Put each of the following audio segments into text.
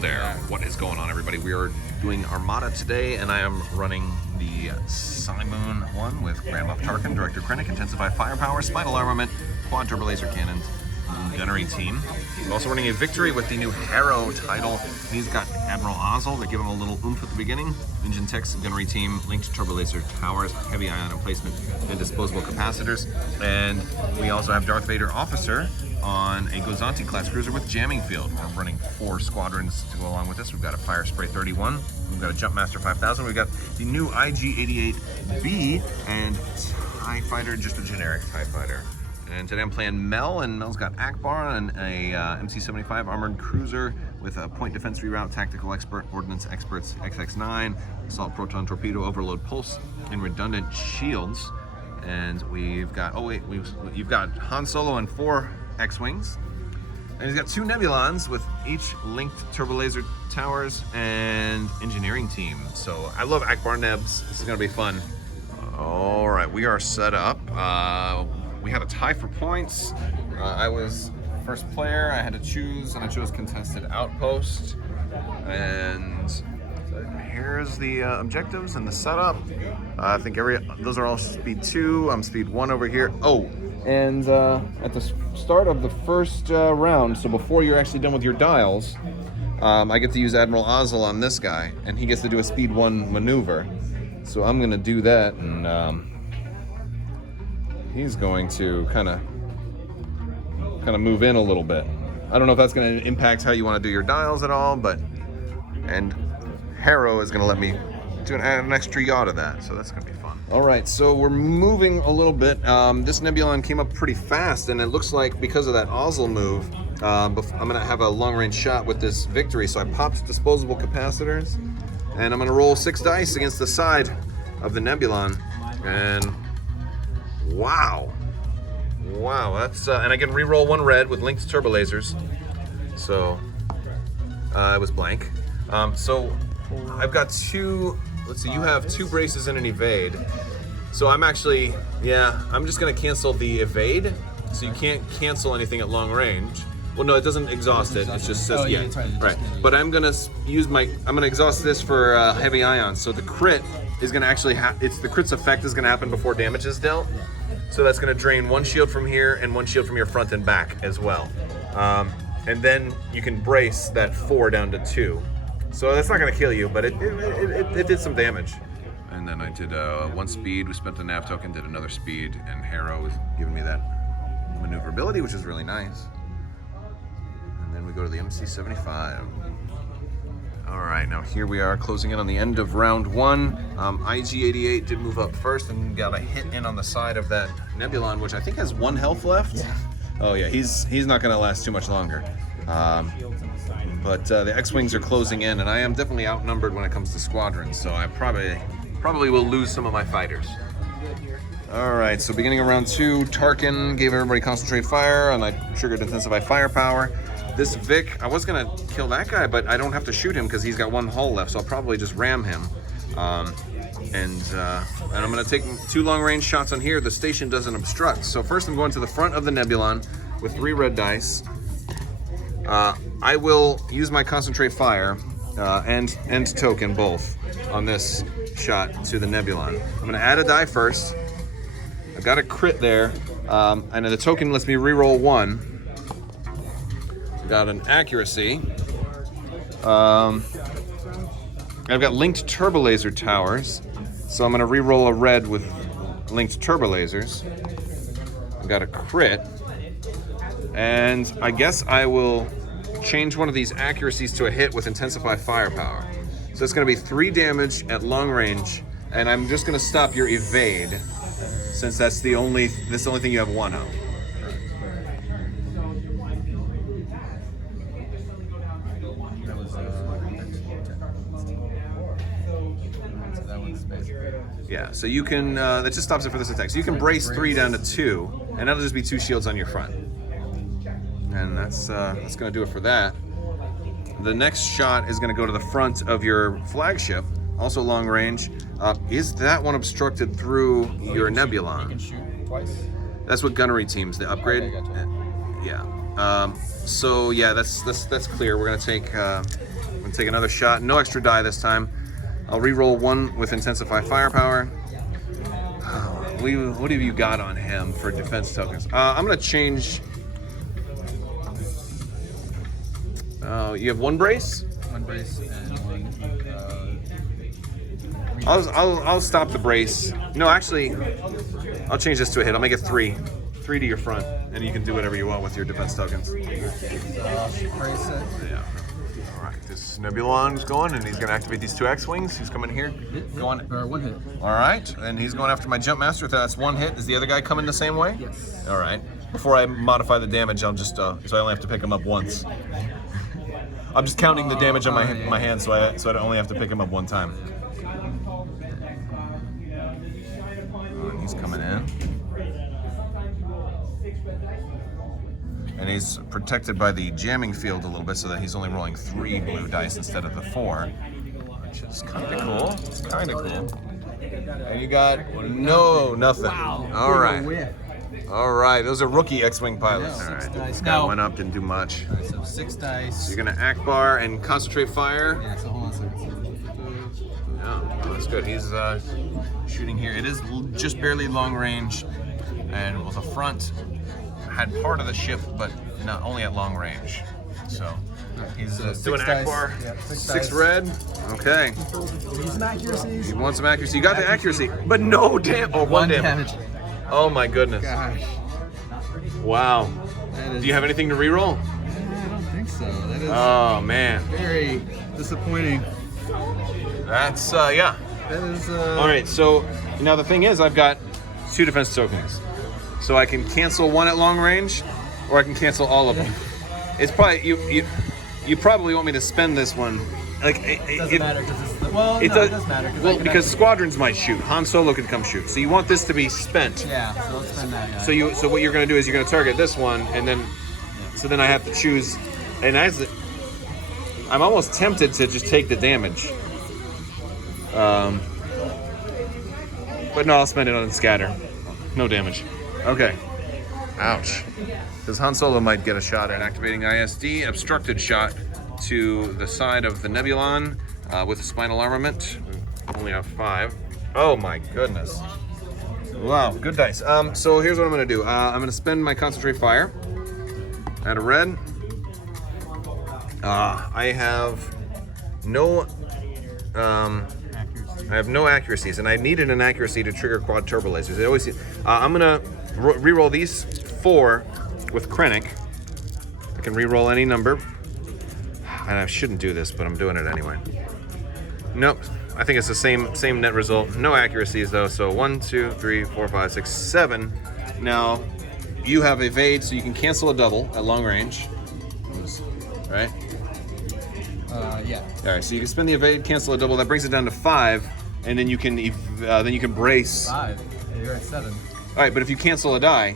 there. What is going on, everybody? We are doing Armada today, and I am running the Simoon one with Crabbok, Tarkin, Director Krennic, Intensify Firepower, Spinal Armament, Quad Turbo Laser Cannons, Gunnery Team. I'm also running a Victory with the new Harrow title. He's got Admiral Ozzel to give him a little oomph at the beginning. Engine Techs, Gunnery Team, Linked Turbo Laser Towers, Heavy Ion Emplacement, and Disposable Capacitors. And we also have Darth Vader Officer on a Gozanti class cruiser with Jamming Field. We're running 4 squadrons to go along with this. We've got a Fire Spray 31, we've got a Jumpmaster 5000, we've got the new IG-88B, and TIE Fighter, just a generic TIE Fighter. And today I'm playing Mel, and Mel's got Ackbar and a MC-75 armored cruiser with a point defense reroute, tactical expert, ordnance experts, XX9, assault proton torpedo, overload pulse, and redundant shields. And we've got, you've got Han Solo and 4 X-Wings. And he's got 2 Nebulons with each linked turbo laser towers and engineering team. So I love Ackbar Nebs. This is gonna be fun. All right, we are set up. We had a tie for points. I was first player. I had to choose, and I chose contested Outpost. And here's the objectives and the setup. I think those are all speed 2. I'm speed 1 over here. Oh, and at the start of the first round, so before you're actually done with your dials, I get to use Admiral Ozzel on this guy, and he gets to do a speed 1 maneuver. So I'm gonna do that, and he's going to kind of move in a little bit. I don't know if that's going to impact how you want to do your dials at all, and Harrow is going to let me do an extra yacht of that, so that's going to be fun. All right, so we're moving a little bit. This Nebulon came up pretty fast, and it looks like because of that Ozzel move, I'm going to have a long-range shot with this Victory, so I popped disposable capacitors, and I'm going to roll 6 dice against the side of the Nebulon, and wow, that's and I can re-roll 1 red with linked turbo lasers. So it was blank. So I've got 2. Let's see. You have 2 braces and an evade. So I'm actually, I'm just gonna cancel the evade. So you can't cancel anything at long range. Well, no, it doesn't exhaust it. It just says right. But I'm gonna use I'm gonna exhaust this for heavy ion. So the crit is gonna actually the crit's effect is gonna happen before damage is dealt. So that's going to drain 1 shield from here and 1 shield from your front and back as well. And then you can brace that 4 down to 2. So that's not going to kill you, but it did some damage. And then I did 1 speed. We spent the nav token, did another speed, and Harrow was giving me that maneuverability, which is really nice. And then we go to the MC-75. All right, now here we are closing in on the end of round 1. IG-88 did move up first and got a hit in on the side of that Nebulon, which I think has 1 health left. Yeah. Oh yeah, he's not gonna last too much longer. But the X-Wings are closing in, and I am definitely outnumbered when it comes to squadrons, so I probably will lose some of my fighters. All right, so beginning of round 2, Tarkin gave everybody concentrate fire, and I triggered Intensify Firepower. This Vic, I was gonna kill that guy, but I don't have to shoot him because he's got 1 hull left, so I'll probably just ram him. And I'm gonna take 2 long-range shots on here. The station doesn't obstruct. So first I'm going to the front of the Nebulon with 3 red dice. I will use my concentrate fire and token both on this shot to the Nebulon. I'm gonna add a die first. I've got a crit there, and the token lets me re-roll 1. Got an accuracy. I've got linked turbo laser towers, so I'm gonna re-roll a red with linked turbo lasers. I've got a crit, and I guess I will change one of these accuracies to a hit with Intensify Firepower. So it's gonna be 3 damage at long range, and I'm just gonna stop your evade, since that's the only thing you have 1 of. Yeah, so you can, that just stops it for this attack. So you can brace 3 down to 2, and that'll just be 2 shields on your front. And that's gonna do it for that. The next shot is gonna go to the front of your flagship, also long range. Is that one obstructed through your Nebulon? You can shoot twice. That's what gunnery teams, the upgrade. Okay, gotcha. Yeah. So yeah, that's clear. We're gonna take another shot. No extra die this time. I'll re-roll one with Intensify Firepower. What have you got on him for defense tokens? I'm gonna change. You have one brace? One brace and one. I'll stop the brace. No, actually, I'll change this to a hit. I'll make it 3. 3 to your front, and you can do whatever you want with your defense tokens. Brace it. Yeah. All right, this Nebulon's going, and he's going to activate these 2 X-Wings. He's coming here. One hit. All right, and he's going after my Jump Master. That's 1 hit. Is the other guy coming the same way? Yes. All right. Before I modify the damage, I'll just so I only have to pick him up once. I'm just counting the damage on my hand, so I only have to pick him up 1 time. He's coming in. And he's protected by the jamming field a little bit so that he's only rolling 3 blue dice instead of the 4. Which is kind of cool. It's kind of cool. And you got nothing. Wow. All right. All right. Those are rookie X-Wing pilots. Yeah, all right. Dice. Guy went up, didn't do much. All right, so 6 dice. So you're going to Ackbar and concentrate fire. Yeah, so hold on a second. Yeah, that's good. He's shooting here. It is just barely long range, and was a front. Had part of the ship, but not only at long range. So he's doing Ackbar. Yeah, 6 red. Okay. Need some accuracies. He wants some accuracy. You got the accuracy, but no damage. Oh, 1 damage. Oh my goodness. Gosh. Wow. Do you have anything to reroll? I don't think so. That is Oh man. very disappointing. That's yeah. That is All right. So now the thing is, I've got 2 defense tokens, so I can cancel 1 at long range, or I can cancel all of them. It's probably you probably want me to spend this one. Like it doesn't matter because it does matter. Well, because squadrons might shoot. Han Solo could come shoot. So you want this to be spent. Yeah, so let's spend that. Yeah. So what you're going to do is you're going to target this one, and then so then I have to choose. And I'm almost tempted to just take the damage. But no, I'll spend it on scatter. No damage. Okay. Ouch. Because Han Solo might get a shot at activating ISD, obstructed shot to the side of the Nebulon with spinal armament. Only have 5. Oh my goodness. Wow, good dice. So here's what I'm gonna do. I'm gonna spend my concentrate fire. Add a red. I have no accuracies, and I needed an accuracy to trigger quad turbo lasers. I'm gonna re-roll these 4 with Krennic. I can re-roll any number. And I shouldn't do this, but I'm doing it anyway. Nope. I think it's the same net result. No accuracies though. So 1, 2, 3, 4, 5, 6, 7. Now you have evade, so you can cancel a double at long range. Right? Yeah. All right. So you can spend the evade, cancel a double. That brings it down to 5, and then you can brace. 5. Yeah, you're at 7. All right, but if you cancel a die.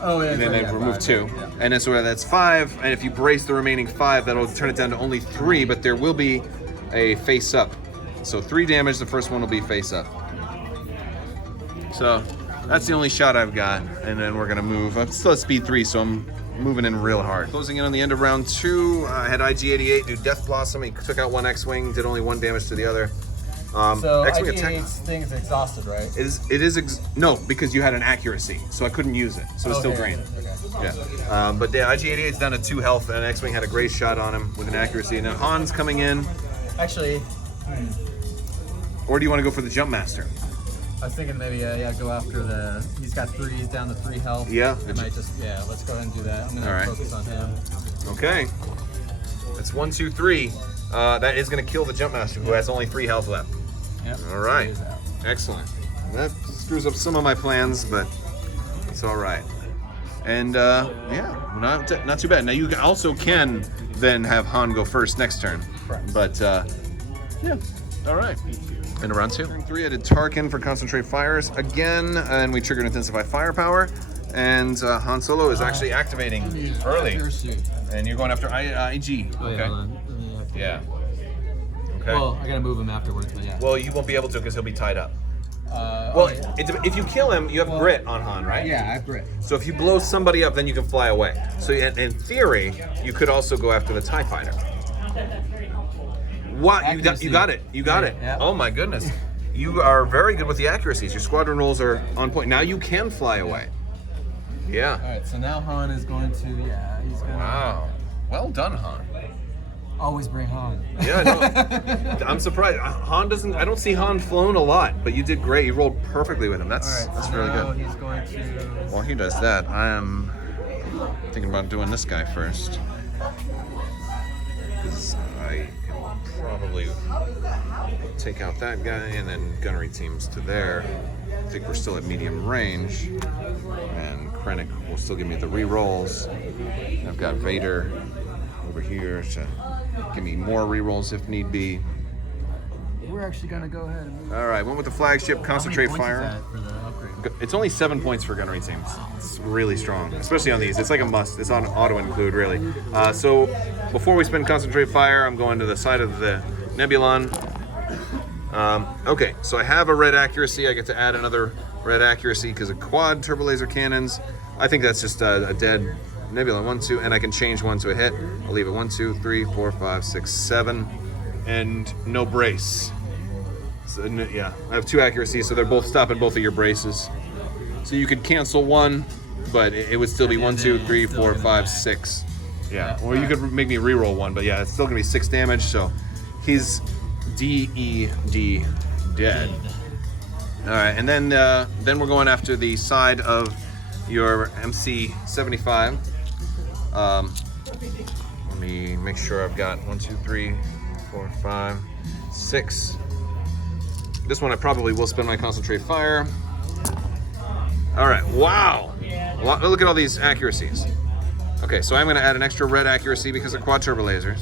Oh, yeah. And then remove 5, 2. Yeah. And then so that's 5. And if you brace the remaining 5, that'll turn it down to only 3, but there will be a face up. So 3 damage, the first one will be face up. So that's the only shot I've got. And then we're gonna move. I'm still at speed 3, so I'm moving in real hard. Closing in on the end of round 2, I had IG-88 do Death Blossom. He took out 1 X-Wing, did only 1 damage to the other. So X-Wing IG-88's thing is exhausted, right? No, because you had an accuracy, so I couldn't use it. So it's still green. Okay. Yeah. But yeah, IG-88 is down to 2 health, and X-Wing had a great shot on him with an accuracy. And then Han's coming in. Actually, Or do you want to go for the Jump Master? I was thinking maybe go after he's got 3, he's down to 3 health. Yeah. I might let's go ahead and do that. I'm gonna focus on him. Okay. That's 1, 2, 3. That is gonna kill the Jump Master, who has only 3 health left. Yep. All right. Excellent. That screws up some of my plans, but it's all right. And not too bad. Now you also can then have Han go first next turn. Correct. But yeah, all right. And round 2. Turn 3, I did Tarkin for concentrate fires again, and we triggered intensify firepower. And Han Solo is actually activating early. And you're going after IG. Oh, okay. Yeah. Okay. Well, I gotta move him afterwards, but yeah. Well, you won't be able to because he'll be tied up. Well, if you kill him, you have grit on Han, right? Yeah, I have grit. So if you blow somebody up, then you can fly away. So in theory, you could also go after the TIE fighter. What? You got it. You got it. Yeah. Oh my goodness. You are very good with the accuracies. Your squadron rolls are on point. Now you can fly away. Yeah. All right, so now Han is going to, he's going to... Wow. Well done, Han. Always bring Han. Yeah, no, I'm surprised. Han doesn't. I don't see Han flown a lot, but you did great. You rolled perfectly with him. That's really good. He's going to. While he does that, I am thinking about doing this guy first, because I can probably take out that guy and then gunnery teams to there. I think we're still at medium range, and Krennic will still give me the re-rolls. I've got Vader over here to give me more rerolls if need be. We're actually gonna go ahead and move. All right, went with the flagship, concentrate fire. How many points is that for the upgrade? It's only 7 points for gunnery teams. It's really strong, especially on these. It's like a must. It's on auto include, really. So before we spend concentrate fire, I'm going to the side of the Nebulon. Okay, so I have a red accuracy. I get to add another red accuracy because of quad turbo laser cannons. I think that's just a dead Nebula 1, 2, and I can change one to a hit. I'll leave it 1, 2, 3, 4, 5, 6, 7, and no brace. So, yeah, I have 2 accuracies, so they're both stopping both of your braces. So you could cancel one, but it would still be 1, 2, 3, 4, 5, 6. Yeah, or you could make me reroll one, but yeah, it's still gonna be 6 damage. So he's DED dead. All right, and then we're going after the side of your MC-75. Let me make sure I've got 1, 2, 3, 4, 5, 6. This one I probably will spend my concentrate fire. All right, wow. Look at all these accuracies. Okay, so I'm gonna add an extra red accuracy because of quad turbo lasers.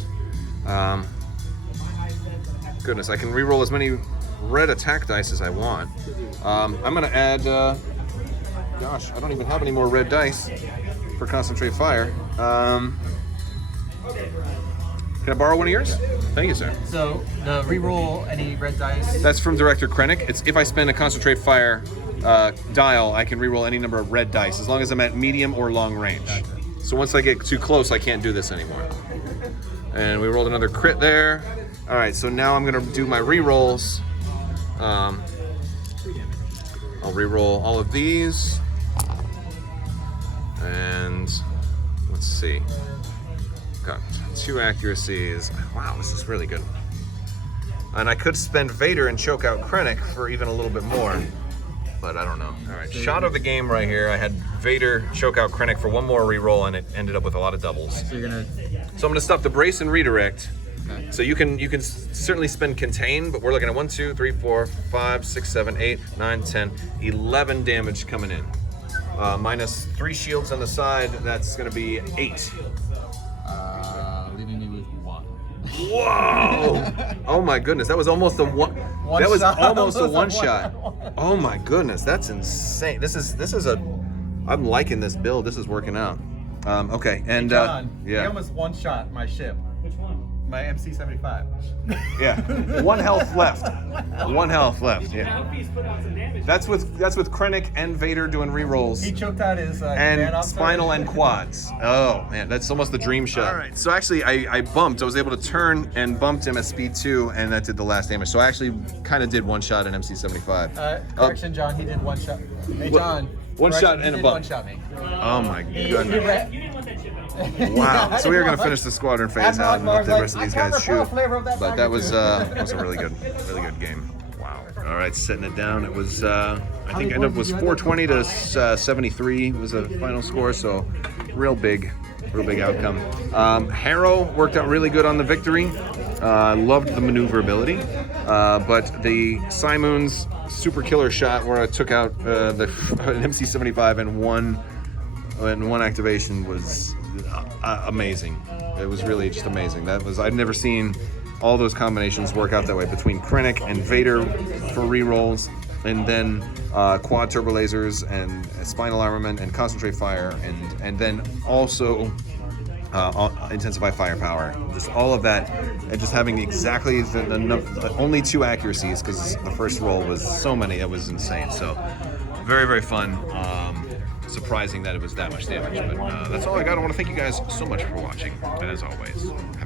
Goodness, I can reroll as many red attack dice as I want. I'm gonna add, gosh, I don't even have any more red dice for concentrate fire. Can I borrow one of yours? Thank you, sir. So the reroll any red dice. That's from Director Krennic. It's if I spend a concentrate fire dial, I can reroll any number of red dice as long as I'm at medium or long range. Gotcha. So once I get too close, I can't do this anymore. And we rolled another crit there. All right, so now I'm gonna do my rerolls. I'll reroll all of these. And let's see. Got 2 accuracies. Wow, this is really good. And I could spend Vader and choke out Krennic for even a little bit more, but I don't know. All right, shot of the game right here. I had Vader choke out Krennic for one more reroll, and it ended up with a lot of doubles. So you're gonna. So I'm gonna stop the brace and redirect. Okay. So you can certainly spend contain, but we're looking at 1, 2, 3, 4, 5, 6, 7, 8, 9, 10, 11 damage coming in. Minus 3 shields on the side. That's gonna be 8. Leaving me with 1. Whoa! Oh my goodness, that was almost a one. That was shot. almost a one shot. Oh my goodness, that's insane. This is a. I'm liking this build. This is working out. Okay, and John, yeah. he almost one shot my ship. Which one? My MC-75. Yeah, 1 health left. 1 health left. Yeah. Mouthpiece put out some damage. That's with Krennic and Vader doing rerolls. He choked out his And command officer. spinal and quads. Oh man, that's almost the dream shot. All right, so actually I bumped. I was able to turn and bumped him at speed 2, and that did the last damage. So I actually kind of did 1 shot in MC-75. Correction, John. He did 1 shot. Hey, What? John. One correction, shot he and a did bump. 1 shot me. Oh my He goodness. ran- You didn't want that ship out. Wow. So we are going to finish the squadron phase out and let the rest of these guys shoot. Flavor of that But that was a really good game. Wow. All right, setting it down. It was I think it was 420 to 73 was the final score. So real big outcome. Harrow worked out really good on the victory. Loved the maneuverability, but the Simoon's super killer shot where I took out the an MC-75 in one activation was amazing. It was really just amazing. I'd never seen all those combinations work out that way between Krennic and Vader for rerolls, and then quad turbo lasers and spinal armament and concentrate fire, and then also intensify firepower, just all of that, and just having exactly only 2 accuracies because the first roll was so many, it was insane. So very, very fun. Surprising that it was that much damage, but that's all I got. I want to thank you guys so much for watching, and as always, have